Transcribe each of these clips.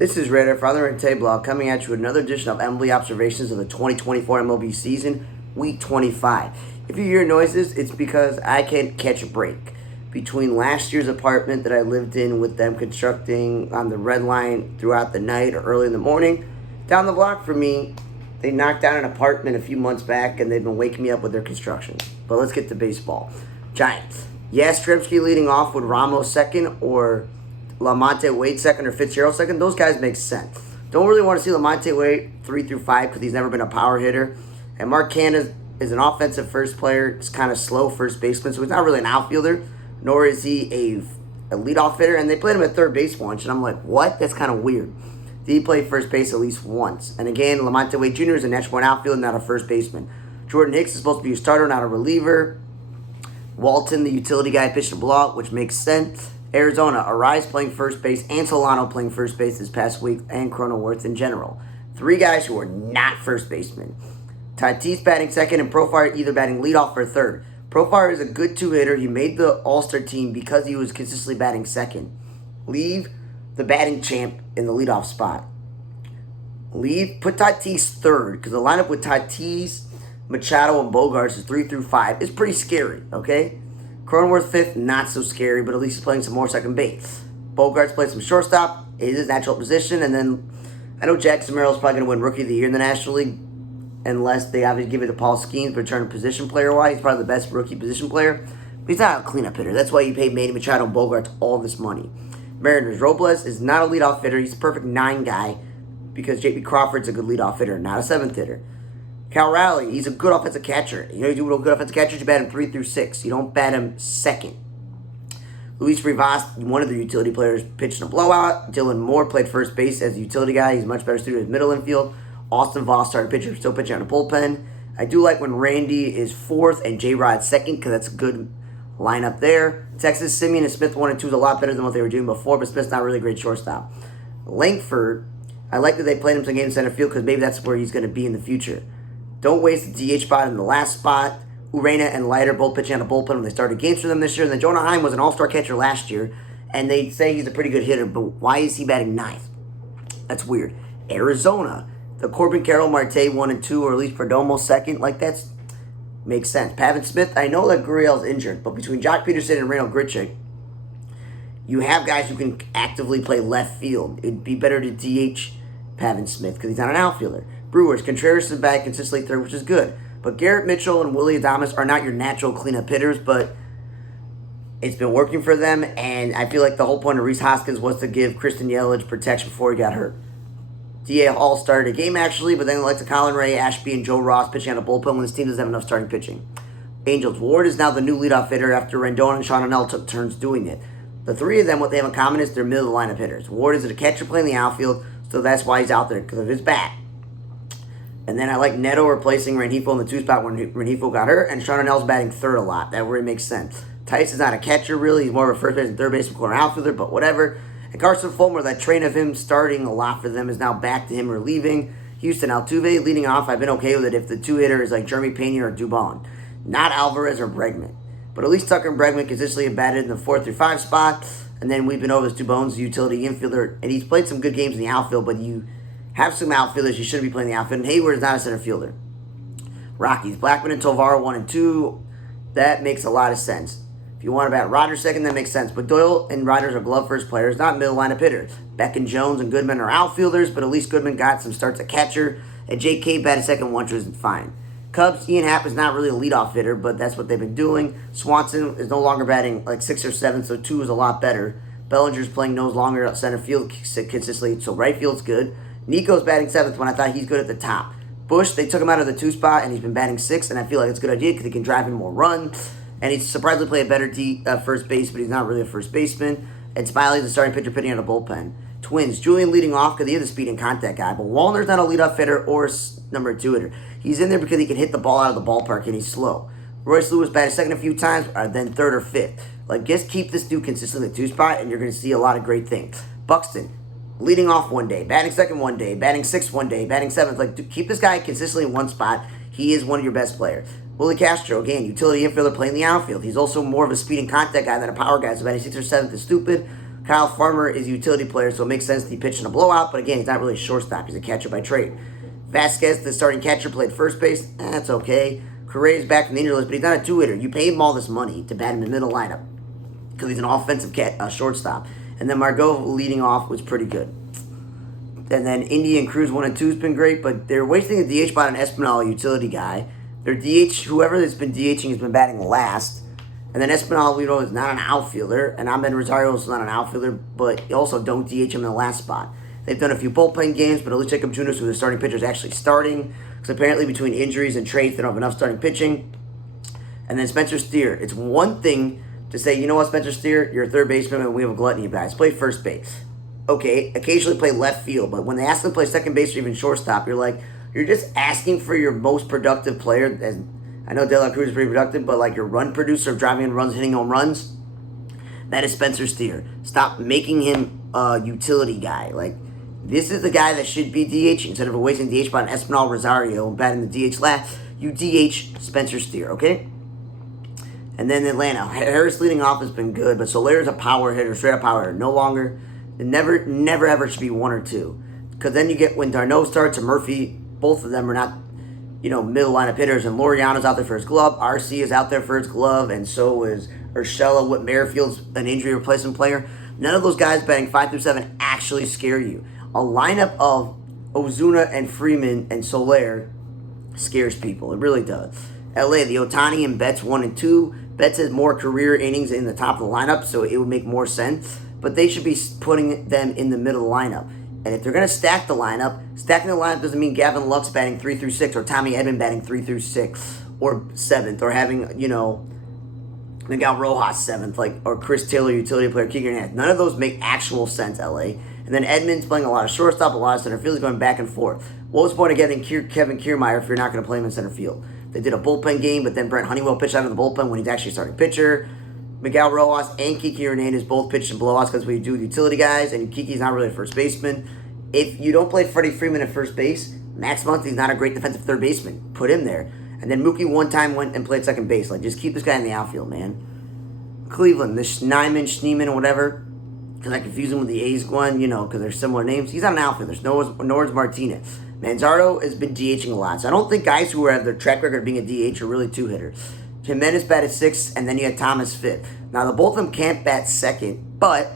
This is Raider, Father and Tay Blog, coming at you with another edition of MLB Observations of the 2024 MLB season, Week 25. If you hear noises, it's because I can't catch a break. Between last year's apartment that I lived in with them constructing on the red line throughout the night or early in the morning, down the block from me, they knocked down an apartment a few months back and they've been waking me up with their construction. But let's get to baseball. Giants. Yes, Stremski leading off with Ramos second or Lamonte Wade second or Fitzgerald second. Those guys make sense. Don't really want to see Lamonte Wade 3 through 5 because he's never been a power hitter. And Mark Canha is an offensive first player. It's kind of slow first baseman, so he's not really an outfielder, nor is he a leadoff hitter. And they played him at third base once, and I'm like, what? That's kind of weird. Did he play first base at least once? And again, Lamonte Wade Jr. is a natural born outfielder, not a first baseman. Jordan Hicks is supposed to be a starter, not a reliever. Walton, the utility guy, pitched a blowout, which makes sense. Arizona, Arise playing first base, and Solano playing first base this past week, and Cronenworth in general. 3 guys who are not first basemen. Tatis batting second, and Profar either batting leadoff or third. Profar is a good 2-hitter. He made the All-Star team because he was consistently batting second. Leave the batting champ in the leadoff spot. Put Tatis third, because the lineup with Tatis, Machado, and Bogarts is 3 through 5. It's pretty scary, okay? Cronenworth fifth, not so scary, but at least he's playing some more second base. Bogarts played some shortstop. It is his natural position. And then I know Jackson Merrill's probably going to win Rookie of the Year in the National League unless they obviously give it to Paul Skeens for return position player-wise. He's probably the best rookie position player. But he's not a cleanup hitter. That's why you paid Manny Machado and Bogarts all this money. Mariners, Robles is not a leadoff hitter. He's a perfect 9 guy because J.P. Crawford's a good leadoff hitter, not a 7th hitter. Cal Raleigh, he's a good offensive catcher. You know you do with a good offensive catcher, you bat him 3 through 6. You don't bat him second. Luis Rivas, one of the utility players, pitched in a blowout. Dylan Moore played first base as a utility guy. He's much better suited as middle infield. Austin Voss started pitcher, still pitching on the bullpen. I do like when Randy is 4th and J-Rod 2nd because that's a good lineup there. Texas, Simeon and Smith 1 and 2 is a lot better than what they were doing before, but Smith's not really a great shortstop. Langford, I like that they played him some games in center field because maybe that's where he's going to be in the future. Don't waste the DH spot in the last spot. Urena and Leiter both pitching on the bullpen when they started games for them this year. And then Jonah Heim was an all-star catcher last year, and they say he's a pretty good hitter, but why is he batting 9th? That's weird. Arizona, the Corbin Carroll, Marte 1 and 2, or at least Perdomo 2nd. Like, that's makes sense. Pavin Smith, I know that Gurriel's injured, but between Jock Peterson and Randall Grichuk, you have guys who can actively play left field. It'd be better to DH Pavin Smith because he's not an outfielder. Brewers, Contreras is back consistently third, which is good. But Garrett Mitchell and Willie Adames are not your natural cleanup hitters, but it's been working for them, and I feel like the whole point of Rhys Hoskins was to give Christian Yelich protection before he got hurt. D.A. Hall started a game, actually, but then like to Colin Ray, Ashby, and Joe Ross pitching on the bullpen when his team doesn't have enough starting pitching. Angels, Ward is now the new leadoff hitter after Rendon and Sean O'Neill took turns doing it. The 3 of them, what they have in common is they're middle lineup hitters. Ward is a catcher playing the outfield, so that's why he's out there, because of his bat. And then I like Neto replacing Rengifo in the 2 spot when Rengifo got hurt, and Sean O'Neill's batting third a lot. That really makes sense. Tice is not a catcher, really. He's more of a first base and third base corner outfielder, but whatever. And Carson Fulmer, that train of him starting a lot for them is now back to him relieving. Houston Altuve leading off. I've been okay with it if the 2-hitter is like Jeremy Pena or Dubon, not Alvarez or Bregman. But at least Tucker and Bregman consistently have batted in the 4 through 5 spot. And then we've been over this Dubon's utility infielder, and he's played some good games in the outfield, but you have some outfielders you shouldn't be playing the outfield. And Hayward is not a center fielder. Rockies, Blackman and Tovar 1 and 2. That makes a lot of sense. If you want to bat Rodgers second, that makes sense. But Doyle and Rodgers are glove first players, not middle lineup hitters. Beck and Jones and Goodman are outfielders, but at least Goodman got some starts at catcher. And J.K. batted second once, which is fine. Cubs, Ian Happ is not really a leadoff hitter, but that's what they've been doing. Swanson is no longer batting like 6 or 7, so 2 is a lot better. Bellinger's playing no longer at center field consistently, so right field's good. Nico's batting 7th when I thought he's good at the top. Bush, they took him out of the 2 spot, and he's been batting 6th, and I feel like it's a good idea because he can drive in more runs. And he's surprisingly played a better first base, but he's not really a first baseman. And Smiley's the starting pitcher pitching on a bullpen. Twins, Julian leading off because he is a speed and contact guy, but Wallner's not a leadoff hitter or number 2 hitter. He's in there because he can hit the ball out of the ballpark, and he's slow. Royce Lewis batted second a few times, then 3rd or 5th. Like, just keep this dude consistently at 2 spot, and you're going to see a lot of great things. Buxton, leading off one day, batting second one day, batting 6th one day, batting 7th. Like, keep this guy consistently in one spot. He is one of your best players. Willie Castro, again, utility infielder playing the outfield. He's also more of a speed and contact guy than a power guy, so batting 6th or 7th is stupid. Kyle Farmer is a utility player, so it makes sense that he pitched in a blowout, but again, he's not really a shortstop. He's a catcher by trade. Vasquez, the starting catcher, played first base. That's okay. Correa's back from the injury list, but he's not a two-hitter. You pay him all this money to bat him in the middle lineup because he's an offensive shortstop. And then Margot leading off was pretty good. And then Indy and Cruz 1 and 2 has been great, but they're wasting the DH spot on Espinal, a utility guy. Their DH, whoever that's been DHing, has been batting last. And then Espinal, we know, is not an outfielder. And Ahmed Rosario is not an outfielder, but you also don't DH him in the last spot. They've done a few bullpen games, but Elite Jacob Jr., who's the starting pitcher, is actually starting. Because apparently between injuries and trades, they don't have enough starting pitching. And then Spencer Steer. It's one thing to say, you know what, Spencer Steer, you're a third baseman and we have a gluttony of guys. Play first base. Okay, occasionally play left field, but when they ask them to play second base or even shortstop, you're like, you're just asking for your most productive player. And I know De La Cruz is pretty productive, but like your run producer of driving in runs, hitting home runs, that is Spencer Steer. Stop making him a utility guy. Like, this is the guy that should be DH instead of wasting DH spot on Espinal Rosario and batting the DH last. You DH Spencer Steer, okay? And then Atlanta. Harris leading off has been good, but Soler's a power hitter, straight up power hitter. No longer. It never ever should be one or two. Because then you get when Darno starts and Murphy, both of them are not, middle lineup hitters. And Laureano's out there for his glove. RC is out there for his glove. And so is Urshela. Whit Merrifield's an injury replacement player. None of those guys batting 5 through 7 actually scare you. A lineup of Ozuna and Freeman and Soler scares people. It really does. LA, the Ohtani and Betts 1 and 2. Betts has more career innings in the top of the lineup, so it would make more sense. But they should be putting them in the middle of the lineup. And if they're going to stack the lineup, stacking the lineup doesn't mean Gavin Lux batting 3 through 6 or Tommy Edman batting 3 through 6 or 7th or having, Miguel Rojas 7th, or Chris Taylor, utility player, kicking your hands. None of those make actual sense, LA. And then Edmonds playing a lot of shortstop, a lot of center field. He's going back and forth. What was the point of getting Kevin Kiermaier if you're not going to play him in center field? They did a bullpen game, but then Brent Honeywell pitched out of the bullpen when he's actually starting pitcher. Miguel Rojas and Kiki Hernandez both pitched in blowouts because we do utility guys, and Kiki's not really a first baseman. If you don't play Freddie Freeman at first base, Max Muncy's not a great defensive third baseman. Put him there. And then Mookie one time went and played second base. Like, just keep this guy in the outfield, man. Cleveland, the Schneemann, whatever, because I confuse him with the A's one, because they're similar names. He's not an outfielder. There's Norris Martinez. Manzardo has been DHing a lot. So I don't think guys who have their track record of being a DH are really two-hitters. Jimenez batted 6th, and then you had Thomas 5th. Now, the both of them can't bat second, but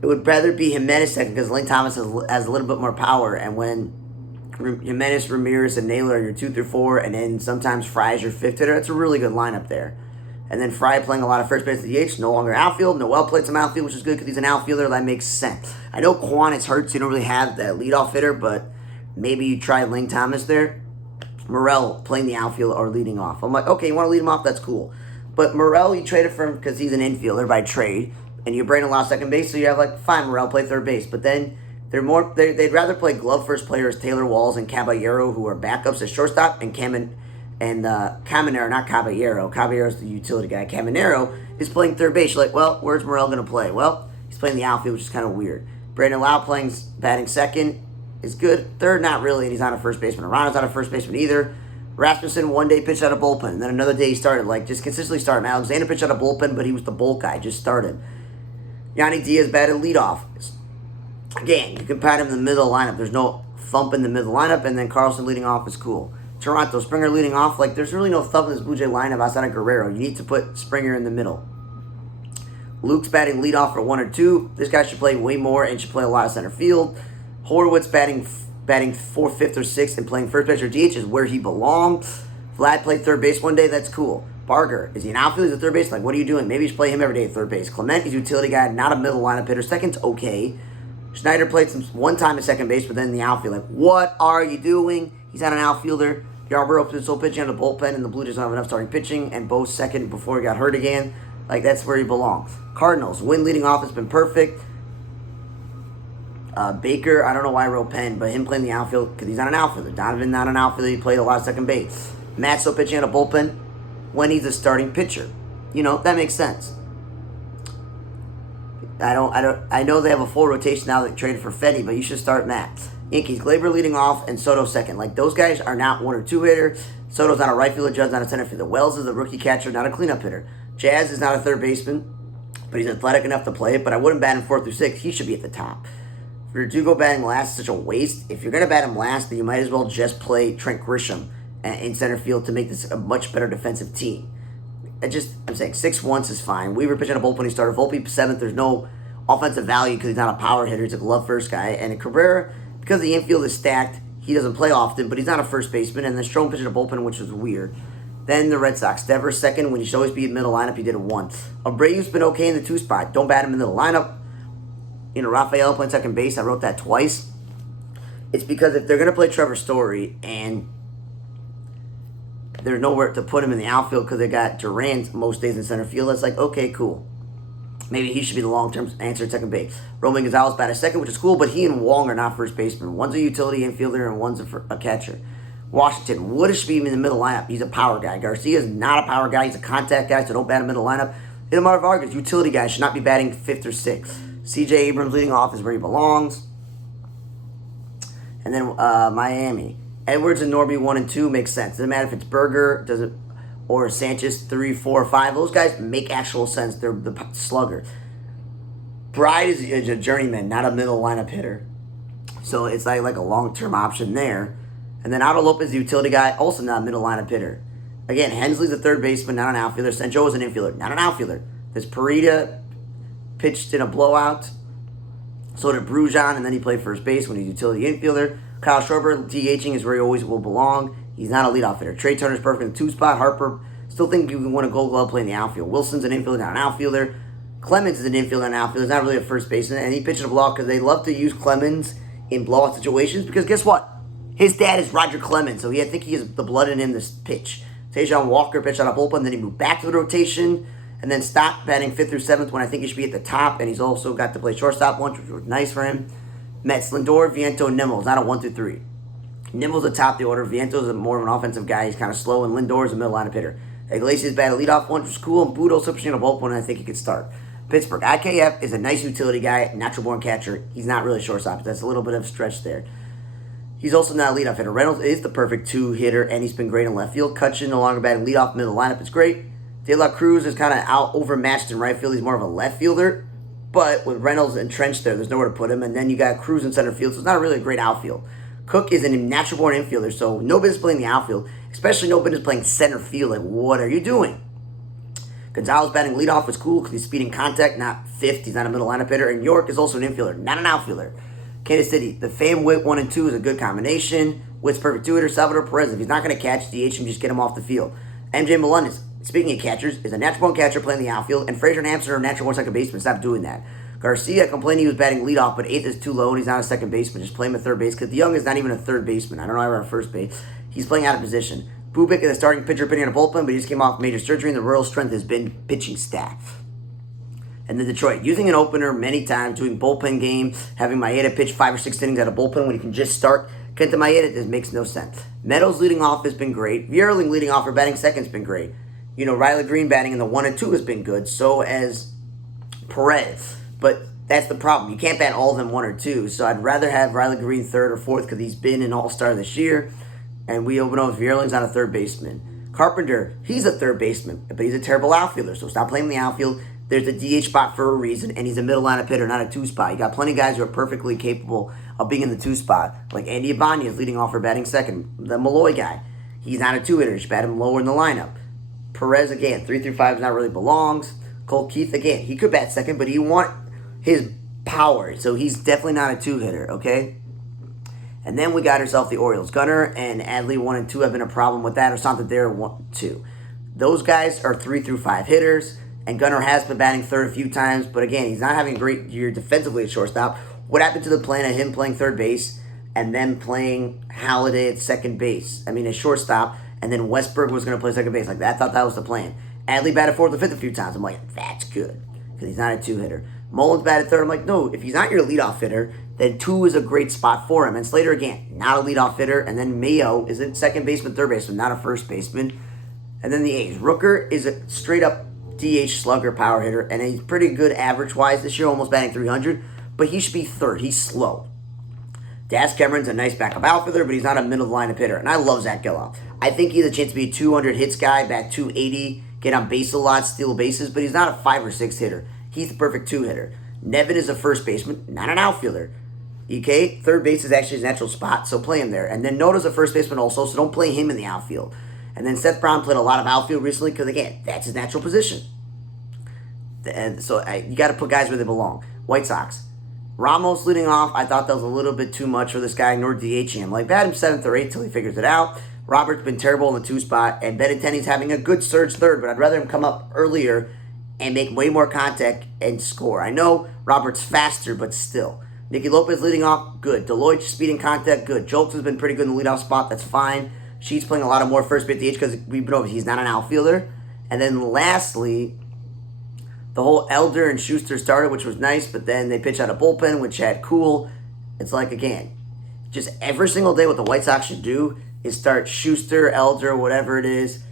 it would rather be Jimenez second because Lane Thomas has a little bit more power. And when Jimenez, Ramirez, and Naylor are your 2 through 4, and then sometimes Fry is your 5th hitter, that's a really good lineup there. And then Fry playing a lot of first base at the DH, no longer outfield. Noel played some outfield, which is good because he's an outfielder. That makes sense. I know Quan is hurt, so you don't really have that leadoff hitter, but maybe you try Lane Thomas there. Morel playing the outfield or leading off. I'm like, okay, you want to lead him off? That's cool. But Morel, you traded for him because he's an infielder by trade, and you bring a lot of second base, so you have fine, Morel play third base. But then they'd rather play glove first players Taylor Walls and Caballero, who are backups at shortstop, and Caminero, not Caballero. Caballero's the utility guy. Caminero is playing third base. You're like, well, where's Morel going to play? Well, he's playing the outfield, which is kind of weird. Brandon Lau batting second is good. Third, not really, and he's not a first baseman. Arano's not a first baseman either. Rasmussen one day pitched out of bullpen, and then another day he started. Just consistently starting. Alexander pitched out of bullpen, but he was the bulk guy, just started. Yanni Diaz batted leadoff. Again, you can pat him in the middle of the lineup. There's no thump in the middle of the lineup, and then Carlson leading off is cool. Toronto, Springer leading off. There's really no thump in this Blue Jay lineup outside of Guerrero. You need to put Springer in the middle. Luke's batting leadoff for 1 or 2. This guy should play way more and should play a lot of center field. Horowitz batting 4th, 5th, or 6th and playing first base or DH is where he belongs. Vlad played third base one day. That's cool. Barger, is he an outfielder? He's a third base? What are you doing? Maybe you should play him every day at third base. Clement is a utility guy, not a middle lineup hitter. Second's okay. Schneider played one time at second base, but then in the outfield. What are you doing? He's not an outfielder. Yarborough is still pitching on the bullpen, and the Blue Jays don't have enough starting pitching, and Bo's second before he got hurt again. That's where he belongs. Cardinals, Wynn leading off has been perfect. Baker, I don't know why I wrote Penn, but him playing the outfield, because he's not an outfielder. Donovan, not an outfielder. He played a lot of second base. Matt still pitching on a bullpen when he's a starting pitcher. That makes sense. I know they have a full rotation now that traded for Fetty, but you should start Matt. Yankees, Gleyber leading off and Soto second. Those guys are not 1 or 2 hitter. Soto's not a right fielder, Judd's not a center fielder. Wells is a rookie catcher, not a cleanup hitter. Jazz is not a third baseman. but he's athletic enough to play it. But I wouldn't bat him 4 through 6. He should be at the top. If you do go batting last, it's such a waste. If you're going to bat him last, then you might as well just play Trent Grisham in center field to make this a much better defensive team. I'm saying 6 once is fine. Weaver pitching a bullpen, he started Volpe 7th. There's no offensive value because he's not a power hitter. He's a glove first guy. And Cabrera, because the infield is stacked, he doesn't play often, but he's not a first baseman. And then Strome pitching a bullpen, which was weird. Then the Red Sox. Devers second. When he should always be in middle lineup, he did a 1. Abreu's been okay in the 2 spot. Don't bat him in the lineup. Rafael playing second base. I wrote that twice. It's because if they're going to play Trevor Story and there's nowhere to put him in the outfield because they got Durant most days in center field, it's like, okay, cool. Maybe he should be the long-term answer at second base. Roman Gonzalez batted second, which is cool, but he and Wong are not first baseman. One's a utility infielder and one's a catcher. Washington, Wood should be in the middle lineup. He's a power guy. Garcia is not a power guy. He's a contact guy, so don't bat him in the middle lineup. Ilmar Vargas, utility guy, should not be batting 5th or 6th. C.J. Abrams leading off is where he belongs. And then Miami. Edwards and Norby 1 and 2 makes sense. Doesn't matter if it's Berger, or Sanchez 3, 4, 5. Those guys make actual sense. They're the slugger. Bride is a journeyman, not a middle lineup hitter. So it's like a long-term option there. And then Otto Lopez, the utility guy, also not a middle lineup hitter. Again, Hensley's a third baseman, not an outfielder. Sancho is an infielder, not an outfielder. There's Parita, pitched in a blowout. So did Brujan, and then he played first base when he's a utility infielder. Kyle Schwarber, DHing is where he always will belong. He's not a leadoff hitter. Trey Turner's perfect in the 2 spot. Harper, still think you can win a Gold Glove playing the outfield. Wilson's an infielder, not an outfielder. Clemens is an infielder, not an outfielder. He's not really a first baseman, and he pitched a blowout because they love to use Clemens in blowout situations because guess what? His dad is Roger Clemens, so I think he has the blood in him to pitch. Tejon Walker pitched out of bullpen, then he moved back to the rotation, and then stopped batting 5th or 7th when I think he should be at the top, and he's also got to play shortstop once, which was nice for him. Mets, Lindor, Viento, Nimmo. Not a 1 through 3. Nimmo's atop the order. Viento's more of an offensive guy. He's kind of slow, and Lindor's a middle lineup hitter. Iglesias batted leadoff once, which was cool, and Budo's pitching a bullpen, and I think he could start. Pittsburgh, IKF is a nice utility guy, natural-born catcher. He's not really a shortstop. That's a little bit of a stretch there. He's also not a leadoff hitter. Reynolds is the perfect 2 hitter, and he's been great in left field. Cutchin no longer batting leadoff middle lineup. It's great. De La Cruz is kind of overmatched in right field. He's more of a left fielder. But with Reynolds entrenched there's nowhere to put him. And then you got Cruz in center field, so it's not really a great outfield. Cook is a natural-born infielder, so no business playing the outfield, especially no business playing center field. Like, what are you doing? Gonzalez batting leadoff was cool because he's speeding contact, not 5th. He's not a middle lineup hitter. And York is also an infielder, not an outfielder. Kansas City, the Pham Witt 1 and 2 is a good combination. Witt's perfect 2 hitter. Salvador Perez, if he's not going to catch, DH him, just get him off the field. MJ Melendez, speaking of catchers, is a natural-born catcher playing the outfield, and Frazier and Hampson are natural-born second baseman. Stop doing that. Garcia complained he was batting leadoff, but 8th is too low, and he's not a second baseman. Just play him at third base, because DeYoung is not even a third baseman. I don't know how he's first base. He's playing out of position. Bubik is a starting pitcher pitching in a bullpen, but he just came off major surgery, and the real strength has been pitching staff. And then Detroit, using an opener many times, doing bullpen game, having Maeda pitch 5 or 6 innings at a bullpen when you can just start Kenta Maeda, this makes no sense. Meadows leading off has been great. Vierling leading off or batting second has been great. Riley Green batting in the 1 and 2 has been good. So has Perez. But that's the problem. You can't bat all of them 1 or 2. So I'd rather have Riley Green 3rd or 4th because he's been an all-star this year. And we know Vierling's not a third baseman. Carpenter, he's a third baseman, but he's a terrible outfielder. So stop playing the outfield. There's a DH spot for a reason, and he's a middle lineup hitter, not a 2 spot. You got plenty of guys who are perfectly capable of being in the 2 spot, like Andy Ibanez leading off for batting second. The Malloy guy, he's not a 2 hitter. You should bat him lower in the lineup. Perez, again, 3 through 5 not really belongs. Cole Keith, again, he could bat second, but he want his power, so he's definitely not a 2 hitter, okay? And then we got ourselves the Orioles. Gunnar and Adley 1 and 2 have been a problem with that, or Santander 1, 2. Those guys are 3 through 5 hitters. And Gunnar has been batting third a few times, but again, he's not having a great year defensively at shortstop. What happened to the plan of him playing third base and then playing Halladay at second base? At shortstop, and then Westberg was going to play second base. I thought that was the plan. Adley batted 4th or 5th a few times. I'm like, that's good, because he's not a 2 hitter. Mullins batted 3rd. I'm like, no, if he's not your leadoff hitter, then 2 is a great spot for him. And Slater, again, not a leadoff hitter. And then Mayo is a second baseman, third baseman, not a first baseman. And then the A's. Rooker is a straight-up DH slugger power hitter, and he's pretty good average-wise this year, almost batting 300, but he should be 3rd. He's slow. Daz Cameron's a nice backup outfielder, but he's not a middle-lineup hitter, and I love Zach Geloff. I think he has a chance to be a 200 hits guy, bat 280, get on base a lot, steal bases, but he's not a 5 or 6 hitter. He's the perfect two-hitter. Nevin is a first baseman, not an outfielder. Okay? Third base is actually his natural spot, so play him there. And then Noda's a first baseman also, so don't play him in the outfield. And then Seth Brown played a lot of outfield recently because, again, that's his natural position. And so you got to put guys where they belong. White Sox. Ramos leading off, I thought that was a little bit too much for this guy, nor DHing him. Like, bat him 7th or 8th till he figures it out. Robert's been terrible in the 2 spot, and Benintendi's having a good surge 3rd, but I'd rather him come up earlier and make way more contact and score. I know Robert's faster, but still. Nicky Lopez leading off, good. Deloitte speed and contact, good. Jolks has been pretty good in the leadoff spot, that's fine. She's playing a lot of more first base DH because we know he's not an outfielder. And then lastly, the whole Elder and Schuster started, which was nice, but then they pitched out a bullpen, which had cool. It's like, again, just every single day what the White Sox should do is start Schuster, Elder, whatever it is,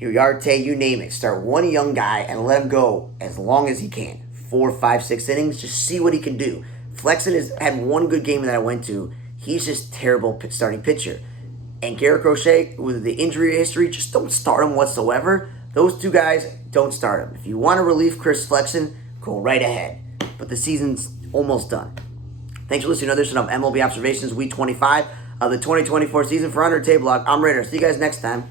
Uriarte, you name it. Start one young guy and let him go as long as he can. 4, 5, 6 innings, just see what he can do. Flexen has had one good game that I went to. He's just terrible starting pitcher. And Garrett Crochet, with the injury history, just don't start him whatsoever. Those 2 guys, don't start him. If you want to relieve Chris Flexen, go right ahead. But the season's almost done. Thanks for listening to another edition of MLB Observations Week 25 of the 2024 season. For Under Table Blog, I'm Raider. See you guys next time.